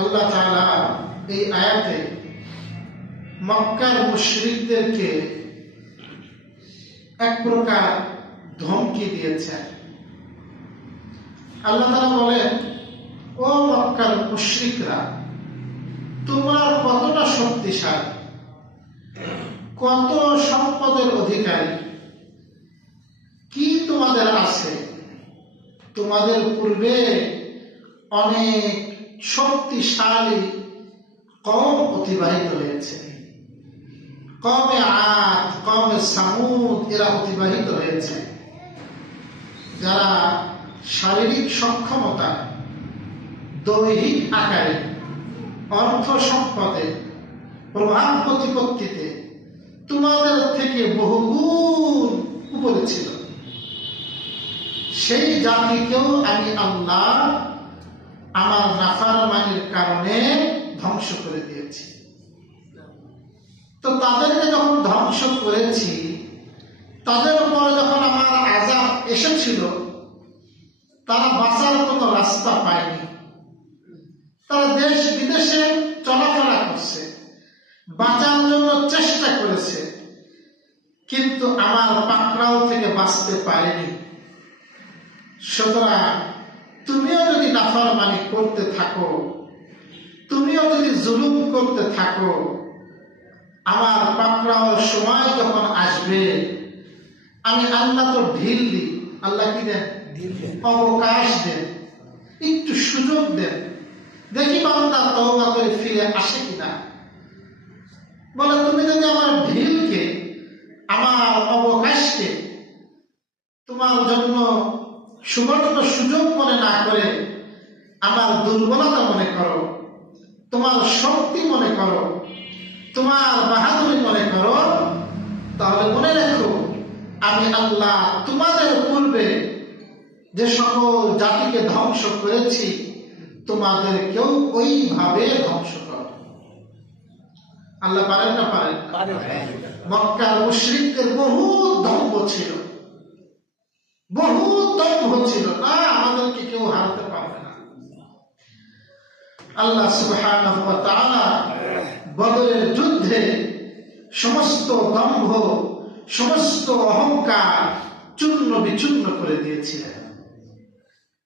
আল্লাহ তাআলা এই আয়াতে মক্কার মুশরিকদেরকে এক প্রকার ধমকি দিয়েছেন। আল্লাহ তাআলা বলেন, ও মক্কার মুশরিকরা, তোমরা কতটা শক্তিশালী, কত সম্পদের অধিকারী, কি তোমাদের আছে? তোমাদের পূর্বে অনেক শক্তিশালী কওম অতিবাহিত হয়েছে। কওমে আদ, কওমে সামুদ এরা অতিবাহিত হয়েছে, যারা শারীরিক সক্ষমতা, দৈহিক আকারে, অর্থ সম্পদে, প্রভাব প্রতিপত্তিতে তোমাদের থেকে বহুগুণ উপরে ছিল। সেই জাতিকেও আমি আল্লাহ আমার নাফরমানির কারণে ধ্বংস করে দিয়েছি। তো তাদেরকে যখন ধ্বংস করেছি, তাদের উপর যখন আমার আযাব এসেছিল, তারা বাঁচার কোনো রাস্তা পায়নি। তারা দেশ বিদেশে চলাফেরা করছে, বাঁচার জন্য চেষ্টা করেছে, কিন্তু আমার পাকড়াও থেকে বাঁচতে পারেনি। সুতরাং তুমিও যদি নাফরমানি করতে থাকো, তুমিও যদি জুলুম করতে থাকো, আমার পাকড়াওর সময় যখন আসবে, আমি আল্লাহ তো ঢিল দিই। আল্লাহ কি দেন? অবকাশ দেন, একটু সুযোগ দেন, দেখি বান্দা তওবা করে ফিরে আসে কিনা। বলে, তুমি যদি আমার ঢিলকে, আমার অবকাশকে তোমার জন্য সুবর্ণ সুযোগ মনে না করে আমার দুর্বলতা মনে করো, তোমার শক্তি মনে করো, তোমার বাহাদুরি মনে করো, তাহলে মনে রেখো, আমি আল্লাহ তোমাদের পূর্বে যে সকল জাতিকে ধ্বংস করেছি, তোমাদেরকেও ওইভাবে ধ্বংস করো। আল্লাহ পারেন না পারেন? মক্কার মুশরিকদের বহু দম্ভ ছিল, বহু দম্ভ ছিল, না আমাদেরকে কেউ হারাতে পারবে না। আল্লাহ সুবহানাহু ওয়া তাআলা বদরের যুদ্ধে সমস্ত দম্ভ, সমস্ত অহংকার চূর্ণ বিচূর্ণ করে দিয়েছিলেন।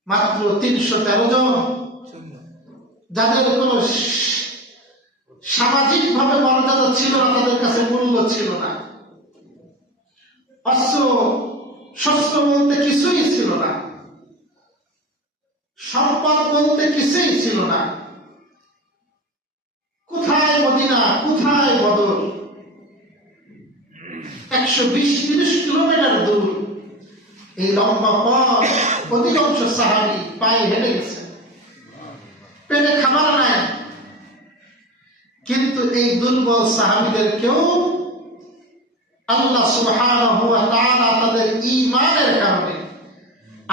মাত্র 313 জন, যাদের কোন সামাজিক ভাবে মর্যাদা ছিল না, তাদের কাছে মূল্য ছিল না, অস্ত্র শস্ত্র বলতে কিছুই ছিল না, সম্পদ বলতে কিছুই ছিল না। কোথায় মদিনা, কোথায় বদর? 120-30 কিলোমিটার দূর। এই লম্বা পথ অধিকাংশ সাহাবী পায়ে হেঁটে গেছে, পেটে খাবার নাই। কিন্তু এই দুর্বল সাহাবীদেরকেও আল্লাহ সুবহানাহু ওয়া তাআলা তাদের ঈমানের কারণে,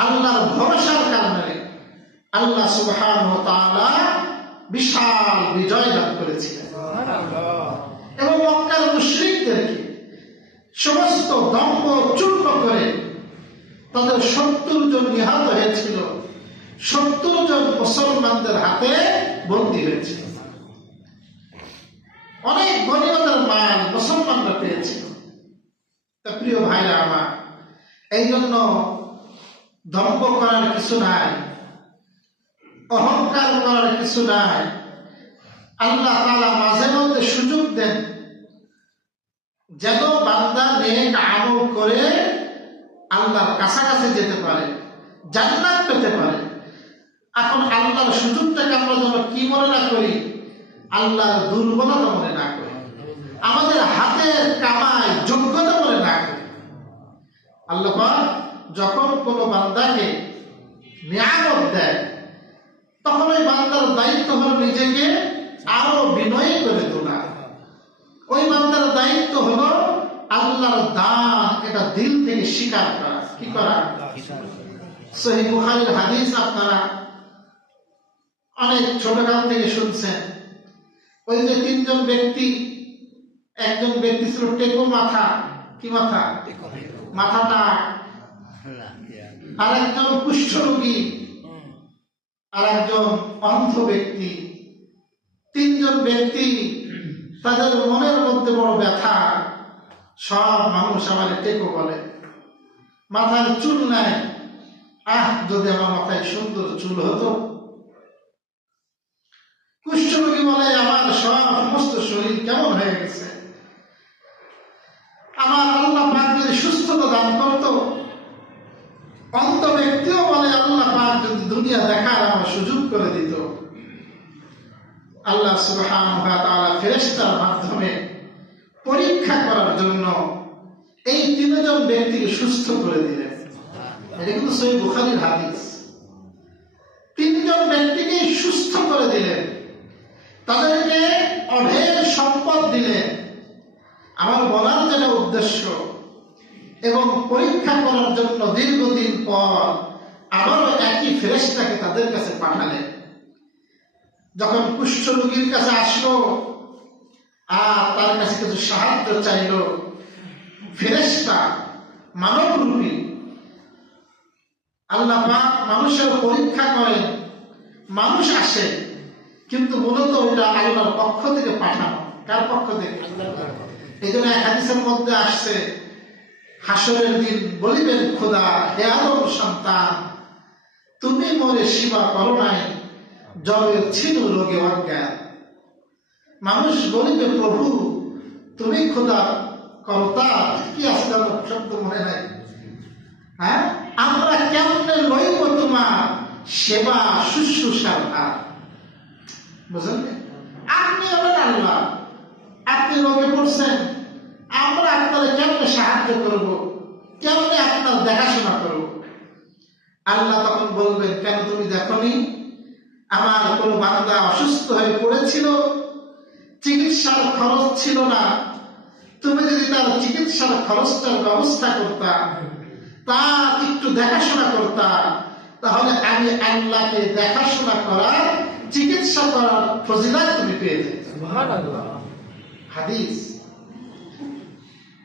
আল্লাহর ভরসার কারণে আল্লাহ সুবহানাহু ওয়া তাআলা বিশাল বিজয় লাভ করেছিলেন। এবং মক্কার মুশরিকদেরকে সমস্ত দম্ভ চূর্ণ করে তাদের 70 জন নিহত হয়েছিল, 70 জন মুসলমানদের হাতে বন্দী হয়েছিল। অনেক গনিমতের মাল মুসলমানরা পেয়েছিল। প্রিয় ভাইরা আমার, এই জন্য দম্ভ করার কিছু নাই, অহংকার করার কিছু নাই। আল্লাহ তাআলা মাঝে মধ্যে সুযোগ দেন যেন বান্দা নেক আমল করে আল্লাহর কাছাকাছি যেতে পারে, জান্নাত পেতে পারে। এখন আল্লাহর সুযোগটাকে আমরা যেন কি মনে না করি? আল্লাহর দুর্বলতা মনে না করি, আমাদের হাতের কামাই যোগ্যতা মনে না করি। আল্লাহ পাক যখন কোন বান্দাকে নিয়ামত দেয়, তখন ওই বান্দার দায়িত্ব হলো নিজেকে আরো বিনয়ী করে তোলা। ওই বান্দার দায়িত্ব হলো আল্লাহর দান এটা দিল থেকে স্বীকার করা। কি করা? সহিহ বুখারীর হাদিস আপনারা অনেক ছোটকাল থেকে শুনছেন। ওই যে 3 জন ব্যক্তি, একজন ব্যক্তি ছিল টেকো মাথা। কি মাথা? মাথাটা। আর একজন কুষ্ঠরোগী, আর একজন অন্ধ ব্যক্তি। তিনজন ব্যক্তি, তাদের মনের মধ্যে বড় ব্যথা। সব মানুষ আমার টেকো বলে, মাথার চুল নাই। যদি আমার মাথায় সুন্দর চুল হতো। কুষ্ঠরোগী বলে আমার সমস্ত শরীর কেমন হয়ে গেছে, আমার আল্লাহ পাক যদি সুস্থতা দান করতো। অন্ধ ব্যক্তিও বলে আল্লাহ পাক যদি দুনিয়া দেখার আমার সুযোগ করে দিত। আল্লাহ সুবহানাহু ওয়া তাআলা ফেরেশতার মাধ্যমে পরীক্ষা করার জন্য এই তিনজন ব্যক্তিকে সুস্থ করে দিলেন। এটা কিন্তু সহিহ বুখারীর হাদিস। তিনজন ব্যক্তিকে সুস্থ করে দিলেন, তাদেরকে অঢেল সম্পদ দিলেন। আমার বলার যেটা উদ্দেশ্য, এবং পরীক্ষা করার জন্য দীর্ঘদিন পর আবারও একই ফেরেশতাকে তাদের কাছে পাঠালেন। যখন কুষ্ঠরোগীর কাছে আসলো আর তার কাছে কিছু সাহায্য চাইল, ফেরেশতা মানবরূপী আল্লাহ পাক মানুষের পরীক্ষা করেন, মানুষ আসে, কিন্তু মূলত ওটা আল্লাহর পক্ষ থেকে পাঠানো। কার পক্ষ থেকে? এই জন্য এক হাদিসের মধ্যে আসছে, হাসরের দিন বলিবেন খোদা, হে আদম সন্তান, তুমি মোরে সেবা করো নাই, জবে ছিল রোগে অজ্ঞান। মানুষ বলিবে প্রভু তুমি খোদা কর্তা, কি আছে শব্দ মনে নাই? হ্যাঁ, আমরা কেমনে লইব তোমার সেবা শুশ্রূষার ভার? বুঝলেন? আপনি হলেন আল্লাহ, আপনি রোগে পড়ছেন, আমরা আপনার কেমনে সাহায্য করব, কেমনে আপনার দেখাশোনা করব? আল্লাহ তখন বলবেন, কেন তুমি দেখনি আমার কোন বান্দা অসুস্থ হয়ে পড়েছিল, চিকিৎসার খরচ ছিল না, তুমি যদি তার চিকিৎসার খরচটার ব্যবস্থা করতা, তা একটু দেখাশোনা করতা, তাহলে আমি আল্লাহকে দেখাশোনা করার, চিকিৎসা করার ফজিলত তুমি পেয়ে যেতে। সুবহানাল্লাহ। হাদিস।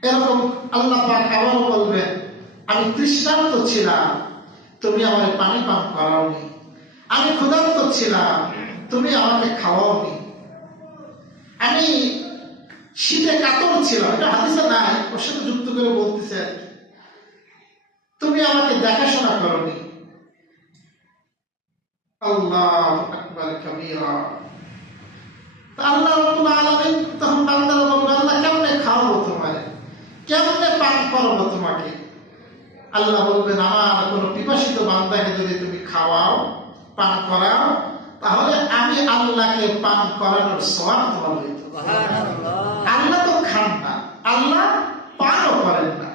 এরকম আল্লাহ পাক আবারও বলবেন, আমি তৃষ্ণার্ত ছিলাম, তুমি আমাকে পানি পান করাওনি, আমি ক্ষুধার্ত ছিলাম, তুমি আমাকে খাওয়াওনি, আমি শীতে কাতর ছিলাম, এটা হাদিসে নাই, ওর সাথে যুক্ত করে বলতেছে, তুমি আমাকে দেখাশোনা করনি। আল্লাহু আকবার কাবীরা। আল্লাহ রাব্বুল আলামিন তখন বান্দারা বলবে, আল্লাহ কেমনে খাওয়াবো তোমারে, কেমনে পান করাবো তোমাকে? আল্লাহ বলবেন, আমার কোন পিপাসিত বান্দাকে যদি তুমি খাওয়াও, পান করাও, তাহলে আমি আল্লাহকে পান করানোর সওয়াব তোমার হইতো। আল্লাহ তো খান না, আল্লাহ পানও করেন না,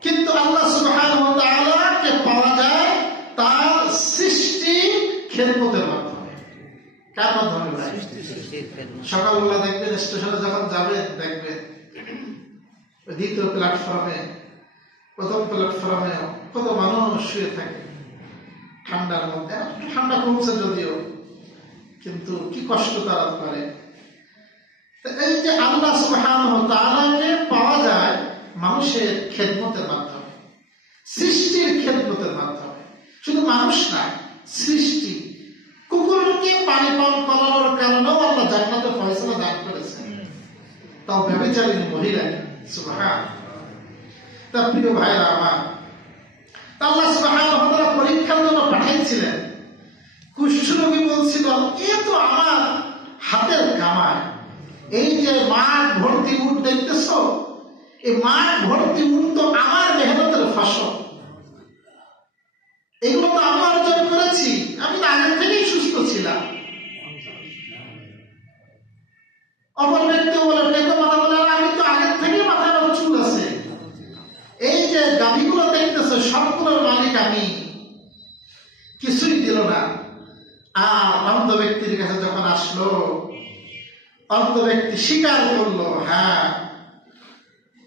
কিন্তু আল্লাহ সুবহানাহু ওয়া তাআলাকে পাওয়া যায় তার সৃষ্টি খেদমতের মাধ্যমে। কার মাধ্যমে? সকালবেলা দেখবেন স্টেশনে যখন যাবেন, দেখবেন দ্বিতীয় প্ল্যাটফর্মে, প্রথম প্ল্যাটফর্মে কত মানুষ শুয়ে থাকে ঠান্ডার মধ্যে। ঠান্ডা কমছে যদিও, কিন্তু কি কষ্ট তারা করে। এই যে আল্লাহ সুবহানাহু ওয়া তাআলাকে পাওয়া যায় মানুষের খেদমতের মাধ্যমে, সৃষ্টির খেদমতের মাধ্যমে। শুধু মানুষ না, সৃষ্টি। কুকুরকে পানি পান করানোর কারণেও আল্লাহ জান্নাতে ফয়সালা দান করেছেন, তাও ব্যভিচারিণী মহিলাকে। সুবহানাল্লাহ। তার প্রিয় ভাইরা আমার, আল্লাহ সুবহানাহু ওয়া তাআলা পরীক্ষার জন্য পাঠাইছিলেন। কুষ্ঠরোগী বলছিল, এ তো আমার হাতের কামাই, এই যে মাঠ ভর্তি উট দেখতেছ, এই মাঠ ভর্তি উট তো আমার মেহনতের ফসল, এগুলো তো আমি অর্জন করেছি, আমি তো আগের থেকেই সুস্থ ছিলাম। অপর ব্যক্তি বলে, টেকো মাথা বলে, আমি তো আগের থেকেই মাথায় আমার চুল আছে, এই যে গাভীগুলো দেখতেছে সবগুলোর মালিক আমি। কিছুই দিল না। আর অন্ধ ব্যক্তির কাছে যখন আসলো, অন্ধ ব্যক্তি স্বীকার করলো, হ্যাঁ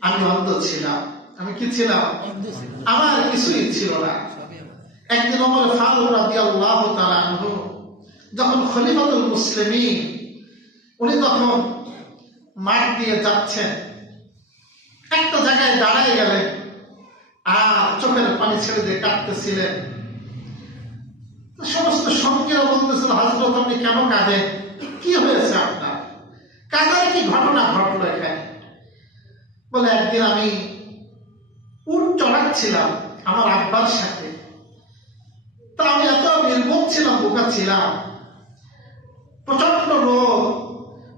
আমি অন্ধ ছিলাম। আমি কি ছিলাম? আমার কিছুই ছিল না। একদিন ওমর ফারুক রাদিয়াল্লাহু তাআলা আনহু যখন খলিফাতুল মুসলিমিন, উনি তখন মাঠ দিয়ে যাচ্ছেন, একটা জায়গায় দাঁড়ায় গেলেন আর চোখের পানি ছেড়ে দিয়ে কাঁদতেছিলেন। সমস্ত সঙ্গীরা বলতেছিল, হযরত আপনি কেন কাঁদেন? কি হয়েছে আপনার, কাদের কি ঘটনা ঘটলো এখানে? বলে একদিন আমি উট চড়াচ্ছিলাম আমার আব্বার সাথে। তা আমি এত নির্বোধ ছিলাম, বোকা ছিলাম। প্রচন্ড রোদ,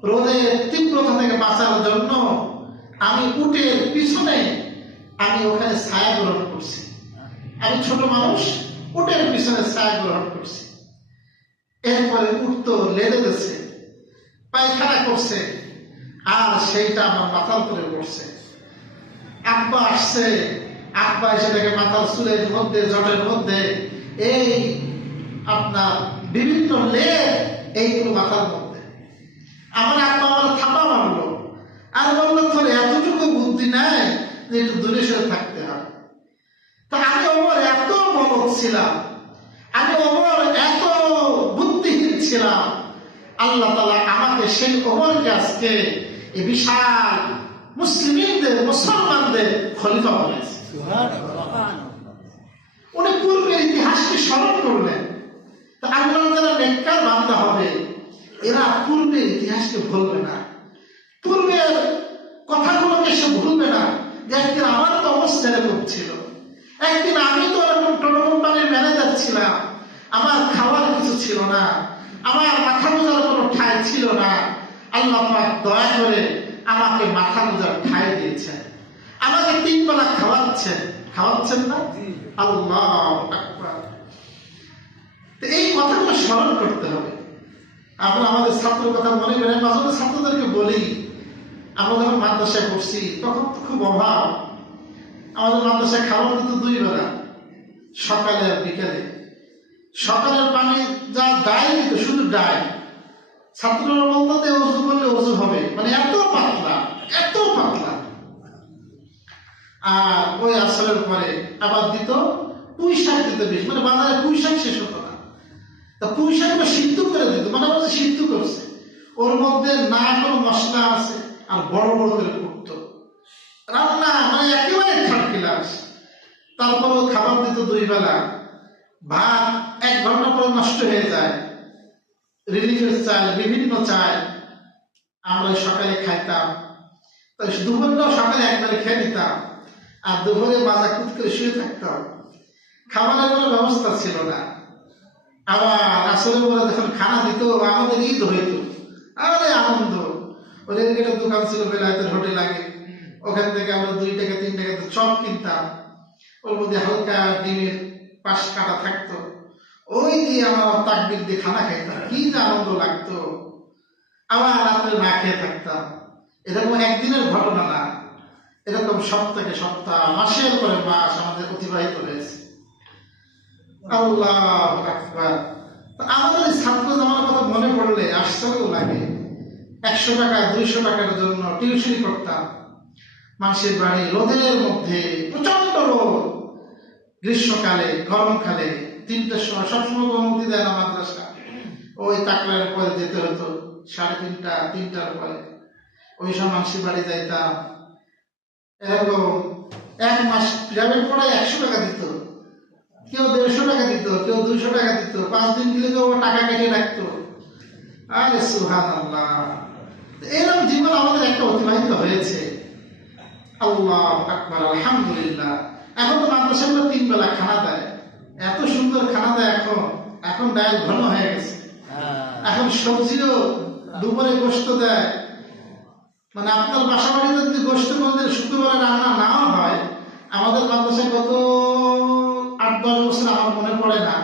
রোদের তীব্রতা থেকে বাঁচার জন্য আমি উটের পিছনে আমি ওখানে ছায়া গ্রহণ করছি। আমি ছোট মানুষ, উটের পিছনে ছায়া গ্রহণ করছি। এরপরে উট তো লেড়ে গেছে, পায়খানা করছে, আর সেইটা আমার মাথার উপরে পড়ছে। আব্বা আসছে, আব্বা এসে দেখে মাথার চুলের মধ্যে, জটের মধ্যে এই আপনার বিভিন্ন লেপ, এইগুলো মাথার মধ্যে। আমার আব্বা আমার থাপা মারলো আর বললো, তোর এতটুকু বুদ্ধি নাই যে একটু দূরে সরে থাকতে হবে। তা আমি ওমর এত বলদ ছিলাম, আমি ওমর এত বুদ্ধিহীন ছিলাম, আল্লাহ তাআলা আমাকে সেই ওমরকে আজকে এই বিশাল মুসলিমদের, মুসলমানদের খলিফা বানাইছে। উনি পূর্বের ইতিহাসকে স্মরণ করলেন। তা আল্লাহ যারা নেককার বান্দা হবে, এরা পূর্বের ইতিহাসকে ভুলবে না, পূর্বের কথাগুলোকে সে ভুলবে না। যে একদিন আমার তো অবস্থা এরকম ছিল, একদিন আমি তো এরকম টোটো কোম্পানির ম্যানেজার ছিলাম, আমার খাওয়ার কিছু ছিল না, আমার মাথা গোজার কোনো ঠাঁই ছিল না। আল্লাহ পাক দয়া করে আমাকে মাথা গোজার ঠাঁই দিয়েছেন, আমাকে 3 বেলা খাওয়াচ্ছেন না? আল্লাহু আকবার। এই কথাগুলো স্মরণ করতে হবে। আমরা আমাদের ছাত্র কথা মনে করেন, মাঝে মাঝে ছাত্রদেরকে বলি, আমরা যখন মাদ্রাসায় পড়ছি তখন তো খুব অভাব। আমাদের মাদ্রাসায় খাবার কিন্তু 2 বেলা, সকালে আর বিকালে। সকালের পানি যা ডাই দিত, শুধু ডাই। ছাত্ররা বলতো যে ওযু করলে ওযু হবে, মানে এত পাতলা, এত পাতলা। আর ওই আসরের পরে আবার দিত পুঁই শাক, দিতে বেশি, মানে বাজারে পুঁই শাক শেষ হতো না। তা পুঁই শাকটা সিদ্ধ করে দিত, মানে আমাদের সিদ্ধ করছে, ওর মধ্যে না কোনো মশলা আছে, আর বড় বড় করে করতো রান্না, মানে একেবারে থার্ড ক্লাস। তারপরেও খাবার দিত 2 বেলা। ভাত 1 ঘন্টা পরে নষ্ট হয়ে যায়। রিলিফের চাল, বিভিন্ন চাল আমরা সকালে খাইতাম। দুপুরটাও সকালে একবারে খেয়ে নিতাম, আর দুপুরে মাজা কুট করে শুয়ে থাকতাম। খাবারের কোনো ব্যবস্থা ছিল না। আবার আসলে বলে যখন খানা দিত, আমাদের ঈদ হইতো, আরে আনন্দ। ওদের একটা দোকান ছিল বেলায়েতের হোটেল আগে, ওখান থেকে আমরা 2 টাকা 3 টাকাতে চপ কিনতাম, ওর মধ্যে হালকা ডিমের পাশ কাটা থাকতো, ওই দিয়ে আমার তাকবির দিয়ে খানা খাইতাম, কি যে আনন্দ লাগতো। আবার রাত্রে না খেয়ে থাকতাম। এরকম একদিনের ঘটনা না, এরকম সপ্তাহে সপ্তাহ, মাসের পরে মাস আমাদের অতিবাহিত হয়েছে। আল্লাহু আকবার। আমাদের এই ছাত্র জামার কথা মনে পড়লে আশ্চর্য লাগে। 100 টাকা 200 টাকার জন্য টিউশনি করতাম মানুষের বাড়ি, রোদের মধ্যে, প্রচন্ড রোদ, গ্রীষ্মকালে, গরমকালে, 3টার সময়, সবসময় অনুমতি দেয় না মাদ্রাসা, ওই তাকলার পরে যেতে হতো 3:30 3টার পরে। ওই সব মানুষের বাড়ি যাইতাম। এরকম 1 মাস প্রাইভেট পড়ায় 100 টাকা দিত, কেউ 150 টাকা দিত, কেউ 200 টাকা দিত। 5 দিন গেলে কেউ টাকা কেটে রাখতো। আরে সুবহানাল্লাহ, এরকম জীবন আমাদের একটা অতিবাহিত হয়েছে। আল্লাহু আকবার, আলহামদুলিল্লাহ। এখন তো মাদ্রাসাগুলো 3 বেলা খানা দেয়, এত সুন্দর খানা দেয়। এখন ডাল ঘন হয়ে গেছে, এখন সবজিও দুপুরে গোশত দেয়। মানে আপনার বাসা বাড়িতে যদি গোশত কোনদিন শুক্রবারে রান্না নাও হয়, আমাদের মাদ্রাসায় গত 8-10 বছর আমার মনে পড়ে না,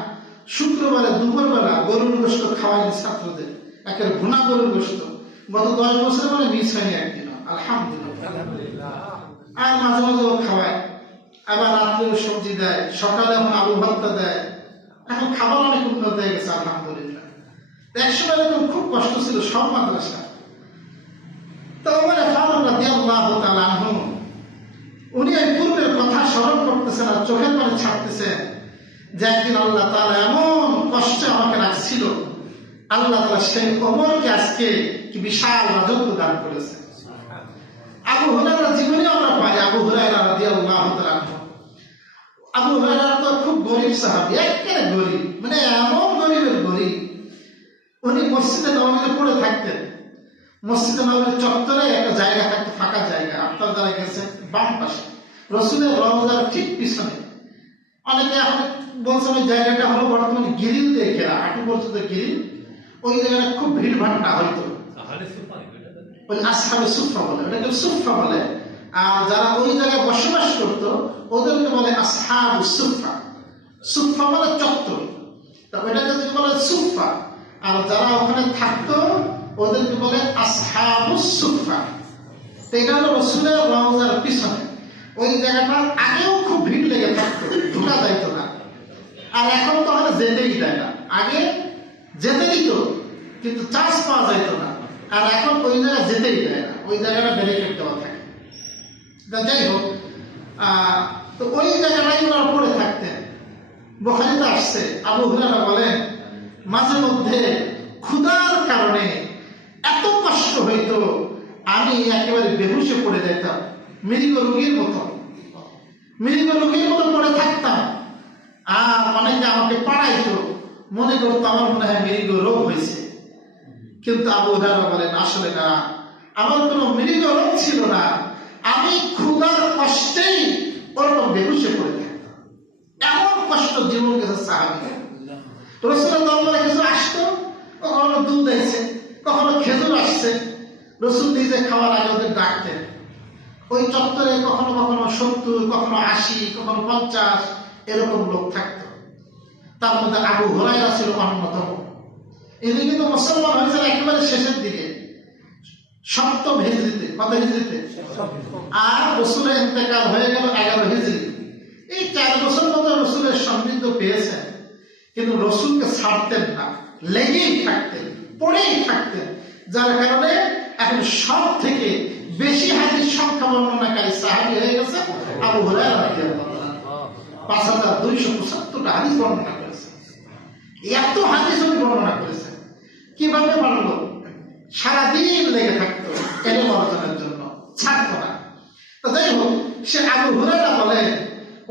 শুক্রবারে দুপুরবেলা গরুর গোশত খাওয়াইনি ছাত্রদের, একের ভুনা গরুর গোশত। গত 10 বছর মানে মিস হয়নি একদিন, আলহামদুলিল্লাহ। আর মাঝে মাঝেও খাওয়ায়, আবার রাত্রেও সবজি দেয়, সকালে এখন আলু ভর্তা দেয়। এখন খাবার অনেক উন্নত হয়ে গেছে, আলহামদুলিল্লাহ। একসময় এরকম খুব কষ্ট ছিল সব মাদ্রাসা। তো ওমর ফারুক রাদিয়াল্লাহু তাআলা আনহু, উনি এই পূর্বের কথা স্মরণ করতেছেন আর চোখের পানি ছাড়তেছেন যে একদিন আল্লাহ তাআলা এমন কষ্টে আমাকে রাখছিল, আল্লাহ তাআলা সেই ওমরকে আজকে কি বিশাল রাজত্ব দান করেছে। আবু হুরায়রার জীবনে আমরা পাই, আবু হুরায়রা রাদিয়াল্লাহু তাআলা আনহু। আবু হুরায়রা তো খুব গরিব সাহাবী, একেবারে গরিব, মানে এমন গরিবের গরিব। উনি মসজিদে নববীতে পড়ে থাকতেন। মসজিদে নববীর চত্বরে একটা জায়গা থাকতো, ফাঁকা জায়গা, আপনার যারা গেছেন বাম পাশে রসুলের রওজার ঠিক পিছনে। অনেকে এখন বলছে ওই জায়গাটা হলো বর্তমানে গ্রিল দিয়ে ঘেরা, হাঁটু পর্যন্ত গ্রিল। ওই জায়গাটা খুব ভিড় ভাড় না হয়তো, ওই আসহাবে সুফা বলে, ওটাকে সুফা বলে। আর যারা ওই জায়গায় বসবাস করতো ওদেরকে বলে আসহাবু সুফা। সুফা মানে চত্বর, তা ওইটাকে যদি বলে সুফা। আর যারা ওখানে থাকতো ওদেরকে বলে আসহাবু সুফা। তো এটা হলো রসুলের রওজার পিছনে। ওই জায়গাটা আগেও খুব ভিড় লেগে থাকতো, ঢোকা যাইতো না। আর এখন তো আমরা যেতেই দেয় না, আগে যেতে দিত কিন্তু চান্স পাওয়া যাইতো না। আর এখন ওই জায়গায় যেতেই দেয় না, ওই জায়গাটা ব্যারিকেড দেওয়া থাকে। যাই হোক, তো ওই জায়গাটাই ওনারা পড়ে থাকতেন। বুখারীতে আসছে, আবু হুরায়রা বলেন মাঝে মধ্যে ক্ষুধার কারণে এত কষ্ট হইতো আমি একেবারে বেহুশে পড়ে যেতাম, মৃগ রোগীর মতো পড়ে থাকতাম। আর অনেকে আমাকে পাড়াইতো, মনে করতো আমার মনে হয় মৃগ রোগ হয়েছে। কিন্তু আবু হুরায়রা বলেন আসলে না, আমার কোনো মৃগ রোগ ছিল না, আমি ক্ষুধার কষ্টেই ওরকম বেহুশে পড়ে থাকতাম। এমন কষ্ট জীবন গেছে সাহাবী। রসুলের দরবারে কিছু আসতো, কখনো দুধ আসছে, কখনো খেজুর আসছে, রসুল নিজে খাওয়ার আগে ওদের ডাকতেন। ওই চত্বরে কখনো কখনো 70, কখনো 80, কখনো 50 এরকম লোক থাকতো। তার মধ্যে আবু হুরায়রা ছিল অন্যতম। ইনি কিন্তু মুসলমান হয়েছিল একেবারে শেষের দিকে, 7ম হিজরিতে। কত হিজরিতে? আর রসুলের ইন্তেকাল হয়ে গেল 11 হিজরি। এই 4 বছর মতো রসুলের সান্নিধ্য পেয়েছেন, কিন্তু রসুলকে ছাড়তেন না, লেগেই থাকতেন, পড়েই থাকতেন। যার কারণে এখন সব থেকে বেশি হাদিস সংখ্যা বর্ণনাকারী সাহাবী হয়ে গেছে আবু হুরায়রা রাদিয়াল্লাহু আনহু। 5275টা হাদিস বর্ণনা করেছেন। এত হাদিস উনি বর্ণনা করেছেন। কিভাবে পারলো? সারাদিন লেগে থাকতো ইলম অর্জনের জন্য, ছাড়তো না। তো যাই হোক, সে আবু হুরায়রা বলে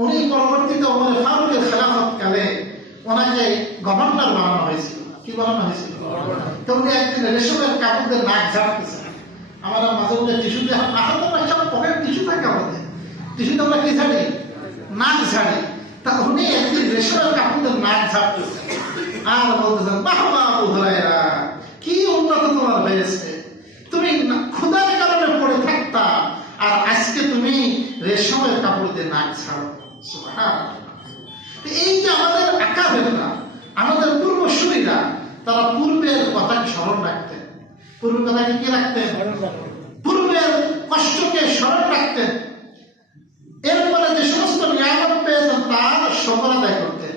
উনি পরবর্তীতে ওমর ফারুকের খেলাফত কালে ওনাকে গভর্নর বানানো হয়েছিল। কি বানানো হয়েছিল? তো উনি একদিন রেশমের কাপড়দের নাক ঝাড়তেছেন। আমরা মাঝে মধ্যে টিস্যু দিয়ে সব পকেট টিস্যু থাকে, আমাদের টিস্যুতে আমরা কি ঝাড়ি? নাক ঝাড়ি। তা উনি একদিন রেশমের কাপড়দের নাক ঝাড়তেছেন আর বলতেছেন বাহবা আবু হুরায়রা, কি উন্নত তোমার হয়েছে, তুমি ক্ষুধার কারণে পড়ে থাকতা আর আজকে তুমি রেশমের কাপড় দিয়ে নাক ছাড়ো। এই যে আমাদের আকাবেররা, আমাদের পূর্বসূরীরা, তারা পূর্বের কথাকে স্মরণ রাখতেন। পূর্বের কথাকে কি রাখতেন? পূর্বের কষ্টকে স্মরণ রাখতেন। এরপরে যে সমস্ত নিয়ামত পেয়েছেন তার সকল আদায় করতেন।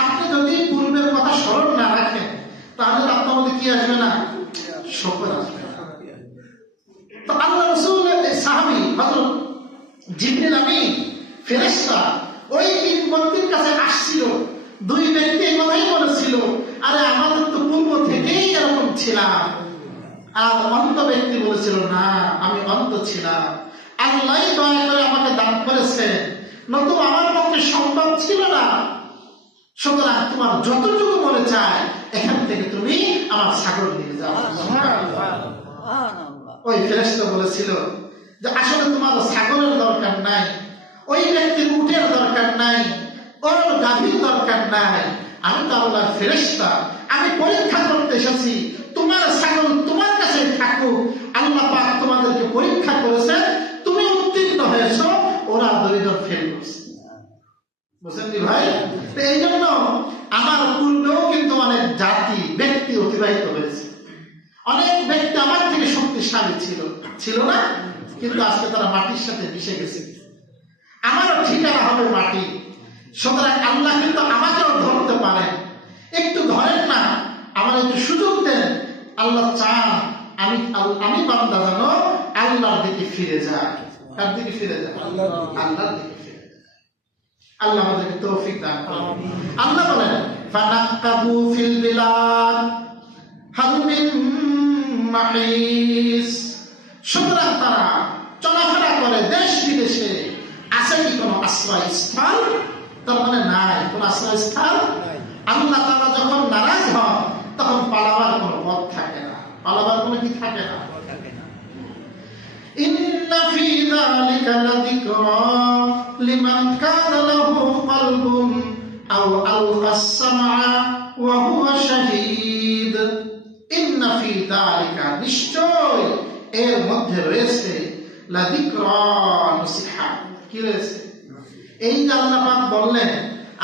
আপনি যদি পূর্বের কথা স্মরণ না রাখেন তাহলে আপনার মধ্যে কি আসবে না? সকল আসবে না। তো আল্লাহ রাসূলের সাহাবী হযরত জিবরিল আমিন ফেরেশতা ওই কিংবদন্তির কাছে আসছিল। 2 ব্যক্তি এই কথাই বলেছিল, আরে আমাদের তো পূর্ব থেকেই এরকম ছিলাম। আর অন্ধ ব্যক্তি বলেছিল, না আমি অন্ধ ছিলাম, আল্লাহই দয়া করে আমাকে দান করেছেন, নতুবা আমার পক্ষে সম্ভব ছিল না। সুতরাং তোমার যতটুকু মনে চায় এখান থেকে তুমি আমার ছাগল নিয়ে যাও। ওই ফেরেশতা বলেছিল যে আসলে তোমার ছাগলের দরকার নাই, ওই ব্যক্তির উটের দরকার নাই, ওর গাভীর দরকার নাই, আমি তো আল্লাহর ফেরেশতা, আমি পরীক্ষা করতে এসেছি, তোমার ছাগল তোমার কাছে থাকুক। আল্লাহ পাক তোমাদেরকে পরীক্ষা করেছেন, তুমি উত্তীর্ণ হয়েছো, ওরা 2 জন ফেল করছে। বুঝলেন ভাই? এই জন্য আমার পূর্বেও কিন্তু অনেক জাতি ব্যক্তি অতিবাহিত হয়েছে। অনেক ব্যক্তি আমার থেকে শক্তিশালী ছিল না, কিন্তু আজকে তারা মাটির সাথে মিশে গেছে। আমারও ঠিকানা হবে মাটি। সুতরাং আল্লাহ কিন্তু আমাকেও ধরতে পারেন, একটু ধরেন না, আমার একটু সুযোগ দেন। আল্লাহ চান আমি বান্দা জানো আল্লাহর দিকে ফিরে যায়। কার দিকে ফিরে যায়? আল্লাহর দিকে ফিরে যায়। আল্লাহ আমাদেরকে তৌফিক দান করুন। আল্লাহ বলেন ফানাক্কাবু ফিল বিলাদ হাল মিন মাহিস। সুতরাং তারা চলাফেরা করে দেশ বিদেশে, আছে কি কোনো আশ্রয়স্থল? তার মানে নাই কোনো আশ্রয়স্থল। আল্লাহ তাআলা যখন নারাজ হন তখন পালাবার কোনো পথ থাকে না, পালাবার কোনো কি থাকে না। ইন্না ফি যালিকা লাযিকরা লিমান কানা লাহু কলবুন আও আলকাস সামআ ওয়া হুয়া শাহীদ। ইন্না ফি যালিকা, নিশ্চয় এর মধ্যে রয়েছে লাযিকরা, নসিহত। কি রয়েছে? এই যে আল্লাহ পাক বললেন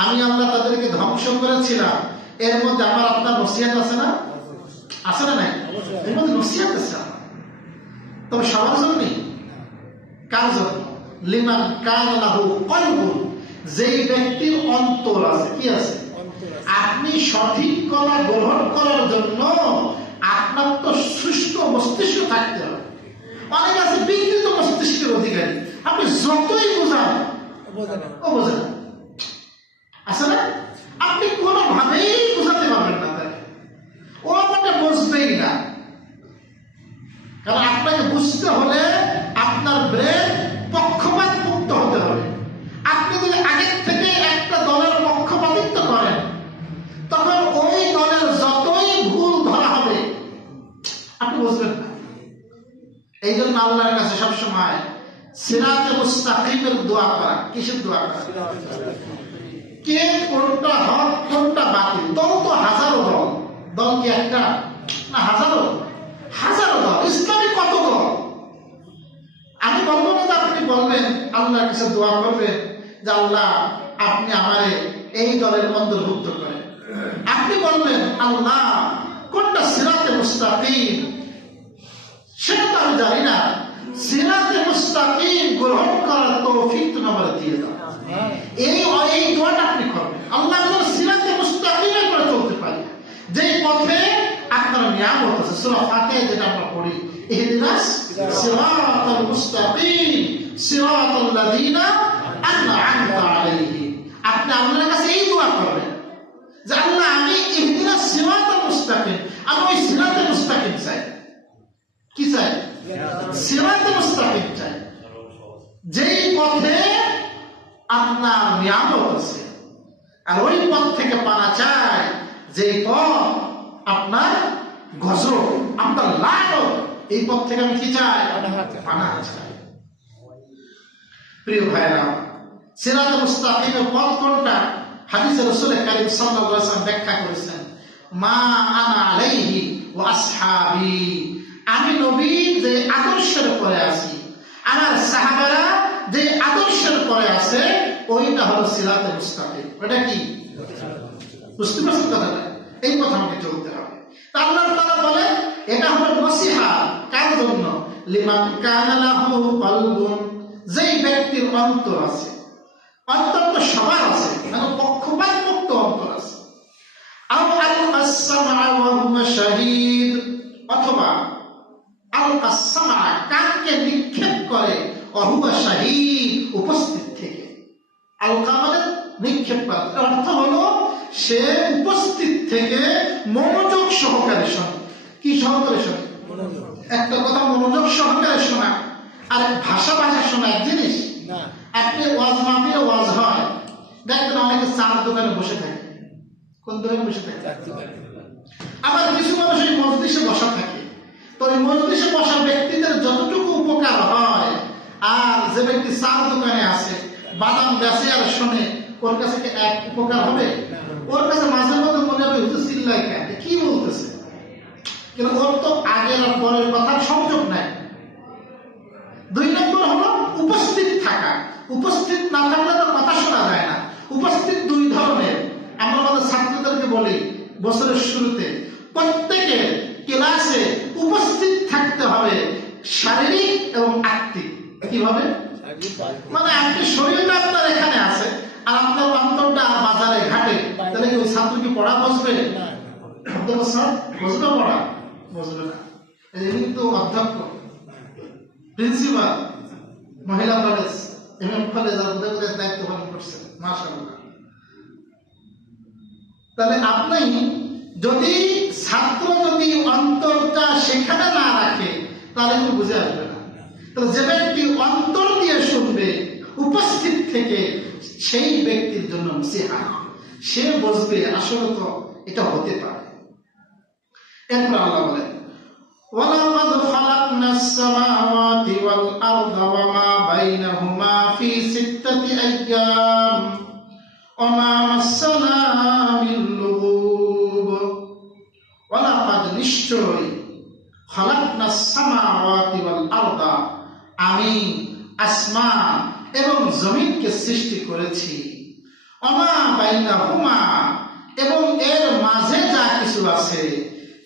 আমি আল্লাহ তাদেরকে ধ্বংস করেছিলাম, এর মধ্যে আমার আপনার নসিহত আছে না? আছে না? নাই? এর মধ্যে নসিহত আছে। তবে সবার জন্যই? কার জন্য? লিমান কানা লাহু কলবুন, যেই ব্যক্তির অন্তর আছে। কি আছে? আপনি সঠিক কথা গ্রহণ করার জন্য আপনার তো সুস্থ মস্তিষ্ক থাকতে হবে। অনেক আছে বিকৃত মস্তিষ্কের অধিকারী, আপনি যতই বোঝান ও বোঝে না, আছে না? আপনি কোনোভাবেই বোঝাতে পারবেন না তাকে, ও আপনাকে বুঝবেই না। কারণ আপনাকে বুঝতে হলে আপনার ব্রেন পক্ষপাত মুক্ত হতে হবে। আপনি যদি আগের থেকে একটা দলের পক্ষপাতিত্ব করেন, তখন ওই দলের যতই ভুল ধরা হবে আপনি বুঝবেন না। এই জন্য আল্লাহর কাছে সবসময় সিরাতে মুস্তাকিমের দোয়া করা। কিসের দোয়া করা? কে কোনটা হক কোনটা বাতিল। দল তো হাজারো দল, দল কি একটা না? হাজারো হাজারো দল। ইসলামে কত দল? আমি বলবো না যে আপনি বলবেন আল্লাহর কাছে দোয়া করবেন যে আল্লাহ আপনি আমারে এই দলের অন্তর্ভুক্ত করেন। আপনি বলবেন আল্লাহ কোনটা সিরাতে মুস্তাকিম সেটা তো আমি জানি না, সিরাতে মুস্তাকিম গ্রহণ করার তৌফিক তুমি আমাকে দিয়ে দাও। এই দোয়াটা আপনি করবেন। আল্লাহ যেন সিরাতে মুস্তাকিমে করে চলতে পারি, যেই পথে আপনার নিয়ামত আছে। সূরা ফাতিহা যেটা আমরা পড়ি, ইহদিনাস সিরাতাল মুস্তাকিম সিরাতাল লাযিনা আন'আমতা আলাইহিম। আপনি আল্লাহর কাছে এই দোয়া করবেন যে আল্লাহ আমি ইহদিনাস সিরাতাল মুস্তাকিম, আমি ওই সিরাতে মুস্তাকিম চাই। কি চাই? সিরাতে মুস্তাকিম চাই, যেই পথে আপনার নিয়ামত আছে। আর ওই পথ থেকে পানা চাই যে পথ আপনার গজব, আপনার লানত, এই পথ থেকে আমি কি চাই? পানা চাই। প্রিয় ভাইরা, সিরাতে মুস্তাকিমের পথ কোনটা? হাদিসে রাসূল কারীম সাল্লাল্লাহু আলাইহি ওয়াসাল্লাম ব্যাখ্যা করেছেন, মা আনা আলাইহি ওয়া আসহাবি, আমি নবী যে আদর্শের পরে আছি, আমার সাহাবারা যে আদর্শের পরে আছে, ওইটা হলো সিরাতে মুস্তাকিম। ওটা কি? বুঝতে পারছেন কথাটা? এই কথা আমাকে চলতে হবে। আল্লাহ তাআলা বলে এটা হলো নসিহত। কার জন্য? লিমান কানা লাহু কলবুন, যেই ব্যক্তির অন্তর আছে। অন্তর তো সবার আছে, মানে পক্ষপাত মুক্ত অন্তর আছে। আও আলকাস সামআ ওয়া হুয়া শাহীদ, অথবা আলকাস সামআ, কানকে নিক্ষেপ করে, ওয়া হুয়া শাহীদ, উপস্থিত থেকে। আলকা মানে নিক্ষেপ করা, অর্থ হলো সে উপস্থিত থেকে মনোযোগ সহকারে শোনে। কি সহকারে শোনে? একটা কথা মনোযোগ সহকারে শোনা আর ভাষা শোনা এক জিনিস। আপনি ওয়াজ মাহফিলে ওয়াজ হয়, দেখবেন অনেকে চার দোকানে বসে থাকে। কোন দোকানে বসে থাকে? আবার কিছু মানুষ এই মজলিসে বসা থাকে। তো এই মজলিসে বসা ব্যক্তিদের যতটুকু উপকার হয়, আর যে ব্যক্তি চার দোকানে আছে বাদাম বেচে আর শোনে, ওর কাছে কি এক উপকার হবে? ওর কাছে মাঝে মধ্যে মনে হবে হুজুর চিল্লাই কেন, কি বলতেছে, কিন্তু ওর তো আগের আর পরের কথার সংযোগ নাই। দুই নম্বর হলো উপস্থিত থাকা। উপস্থিত না থাকলে তো কথা শোনা যায় না। উপস্থিত দুই ধরনের। আমরা আমাদের ছাত্রদেরকে বলি বছরের শুরুতে প্রত্যেকের ক্লাসে উপস্থিত থাকতে হবে, শারীরিক এবং আত্মিক। কিভাবে? মানে আপনি শরীরটা আপনার এখানে আছে আর আপনার অন্তরটা বাজারে ঘাটে, তাহলে কি ওই ছাত্র কি পড়া বসবে? বসবে পড়া? বসবে না। এই কিন্তু অধ্যক্ষ, প্রিন্সিপাল, মহিলা কলেজ, এমএম কলেজ আর ওদের দায়িত্ব পালন করছে, মাশাআল্লাহ। তাহলে আপনি যদি ছাত্র যদি অন্তরটা সেখানে না রাখে তাহলে কিন্তু বুঝে আসবে না। তাহলে যে ব্যক্তি অন্তর দিয়ে শুনবে উপস্থিত থেকে, সেই ব্যক্তির জন্য নসিহত। সে বুঝবে আসলে তো এটা হতে পারে। এরপর আল্লাহ বলেন ওয়ালাকাদ খালাকনাস সামাওয়াতি ওয়াল আরদা ওয়া মা বাইনাহুমা ফি সিত্তাতি আইয়াম ওয়া মা মাসসানা মিন লুগুব। ওয়ালাকাদ নিশ্চয় খালাকনাস সামাওয়াতি ওয়াল আরদা আমি আসমান এবং জমিনকে সৃষ্টি করেছি, ওয়া মা বাইনাহুমা এবং এর মাঝে যা কিছু আছে,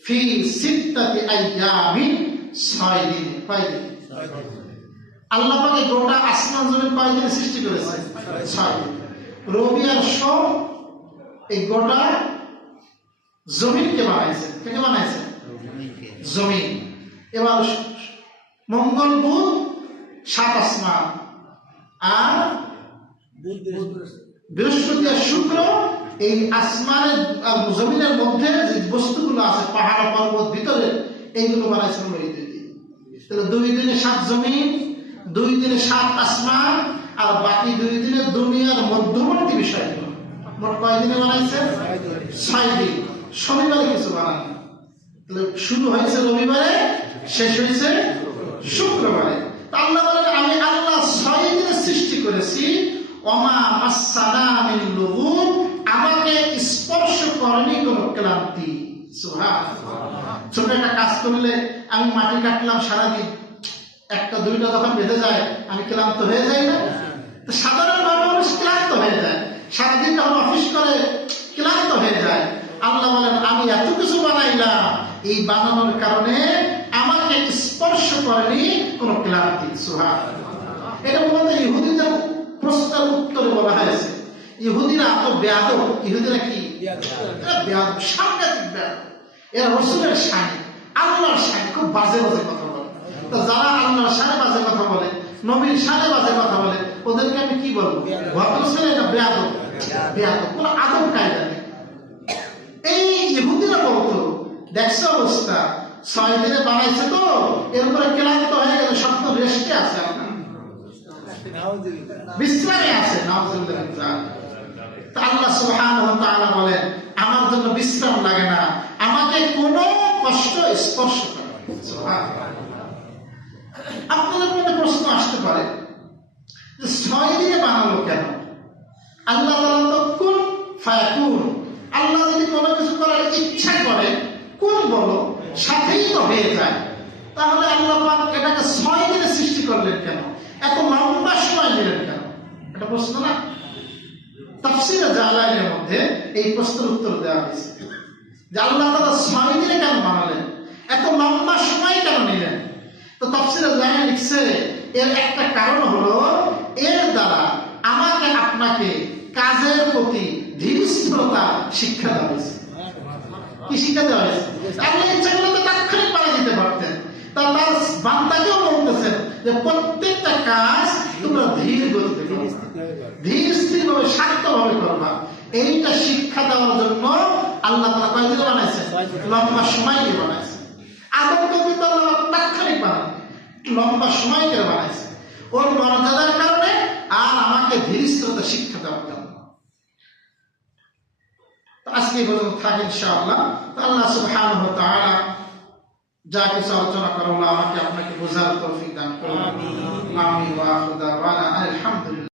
ফি সিত্তাতি আইয়ামিন 6 দিন। কয় দিন? আল্লাহ পাক এই গোটা আসমান জমিন কয় দিনে সৃষ্টি করেছে? 6 দিন। রবি আর সোম এই গোটা জমিনকে বানাইছে। কে বানাইছে? জমিন। এবার মঙ্গল বুধ 7 আসমান, আর বৃহস্পতি আর শুক্র এই আসমানের আর জমিনের মধ্যে যে বস্তুগুলো আছে, পাহাড় পর্বত ভিতরে, এইগুলো বানাইছেন ওই 2 দিন। তাহলে 2 দিনে 7 জমিন, 2 দিনে 7 আসমান, আর বাকি 2 দিনে দুনিয়ার মধ্যবর্তী বিষয়গুলো। মোট কয় দিনে বানাইছেন? 6 দিন। শনিবারে কিছু বানান। তাহলে শুরু হয়েছে রবিবারে, শেষ হয়েছে শুক্রবারে। আল্লাহ বলেন আমি আল্লাহ 6 দিনে সৃষ্টি করেছি, ওমা মাসসানা মিন লুগুব, আমাকে স্পর্শ করেনি কোনো ক্লান্তি। সুবহানাল্লাহ। ছোট একটা কাজ করলে আমি মাটি কাটলাম সারাদিন, 1-2টা যখন বেঁধে যায় আমি ক্লান্ত হয়ে যাই না? তো সাধারণভাবে মানুষ ক্লান্ত হয়ে যায়, সারাদিন যখন অফিস করে ক্লান্ত হয়ে যায়। আল্লাহ বলেন আমি এত কিছু বানাইলাম, এই বানানোর কারণে আমাকে স্পর্শ করেনি কোনো ক্লান্তি। সুবহানাল্লাহ। এটা মূলত ইহুদিদের প্রশ্নের উত্তরে বলা হয়েছে। ইহুদিরা এত বেয়াদব। ইহুদিরা কি? বেয়াদব, সাংঘাতিক বেয়াদব। এরা রাসূলের শানে, আল্লাহর শানে খুব বাজে বাজে কথা বলে। তো যারা আল্লাহর শানে বাজে কথা বলে, নবীর শানে বাজে কথা বলে, ওদেরকে আমি কি বলবো? ভদ্র ছেলে, এটা বেয়াদব। বেয়াদব, কোনো আদব কায়দা নেই। এই ইহুদিরা বলতো দেখছো অবস্থা, 6 দিনে বানাইছে তো, এরপরে ক্লান্ত হয়ে গেছে, সব তো রেস্টে আছে, বিশ্রামে আছে। আল্লাহ সুবহানাহু ওয়া তাআলা বলেন আমার জন্য বিশ্রাম লাগে না, আমাকে কোনো কষ্ট স্পর্শ করে না। সুবহানাল্লাহ। আপনাদের মধ্যে প্রশ্ন আসতে পারে যে 6 দিনে বানালো কেন? আল্লাহ তাআলা তো কুন ফায়াকুন। আল্লাহ যদি কোনো কিছু করার ইচ্ছা করে, কোন বলো, সাথেই তো হয়ে যায়। তাহলে আল্লাহ পাক এটাকে 6 দিনে সৃষ্টি করলেন কেন? এত লম্বা সময় নিলেন কেন? এটা প্রশ্ন না? তাফসীরে জালালাইনের মধ্যে এই প্রশ্নের উত্তর দেওয়া হয়েছে যে আল্লাহ তাআলা 6 দিনে কেন বানালেন, এত লম্বা সময় কেন নিলেন? তো তাফসীরে জালালাইন লিখছে এর একটা কারণ হলো এর দ্বারা আমাকে আপনাকে কাজের প্রতি ধীরস্থিরতা শিক্ষা দেওয়া হয়েছে। কি শিক্ষা দেওয়া হয়েছে? আল্লাহ ইচ্ছা করলে তো তাৎক্ষণিক বানিয়ে দিতে পারতেন। তার বান্দাকেও বলতেছেন যে প্রত্যেকটা কাজ তোমরা ধীর গতিতে করো, ধীর স্থির ভাবে, শান্ত ভাবে করবা। এইটা শিক্ষা দেওয়ার জন্য আল্লাহ তাআলা কয় দিনে বানাইছেন? লম্বা সময় দিয়ে বানাইছে। আদমকে কিন্তু আল্লাহ তাৎক্ষণিক বানান, লম্বা সময় দিয়ে বানাইছে ওর মর্যাদার কারণে, আর আমাকে ধীর স্থিরতা শিক্ষা দেওয়ার জন্য। আজকে এই পর্যন্ত থাকি ইনশাআল্লাহ। আল্লাহ সুবহানাহু ওয়া তাআলা যা কিছু আলোচনা করা হলো আমাকে আপনাকে বোঝার তৌফিক দান করুন। আমিন। ওয়া আখিরু দাওয়ানা আলহামদুলিল্লাহ।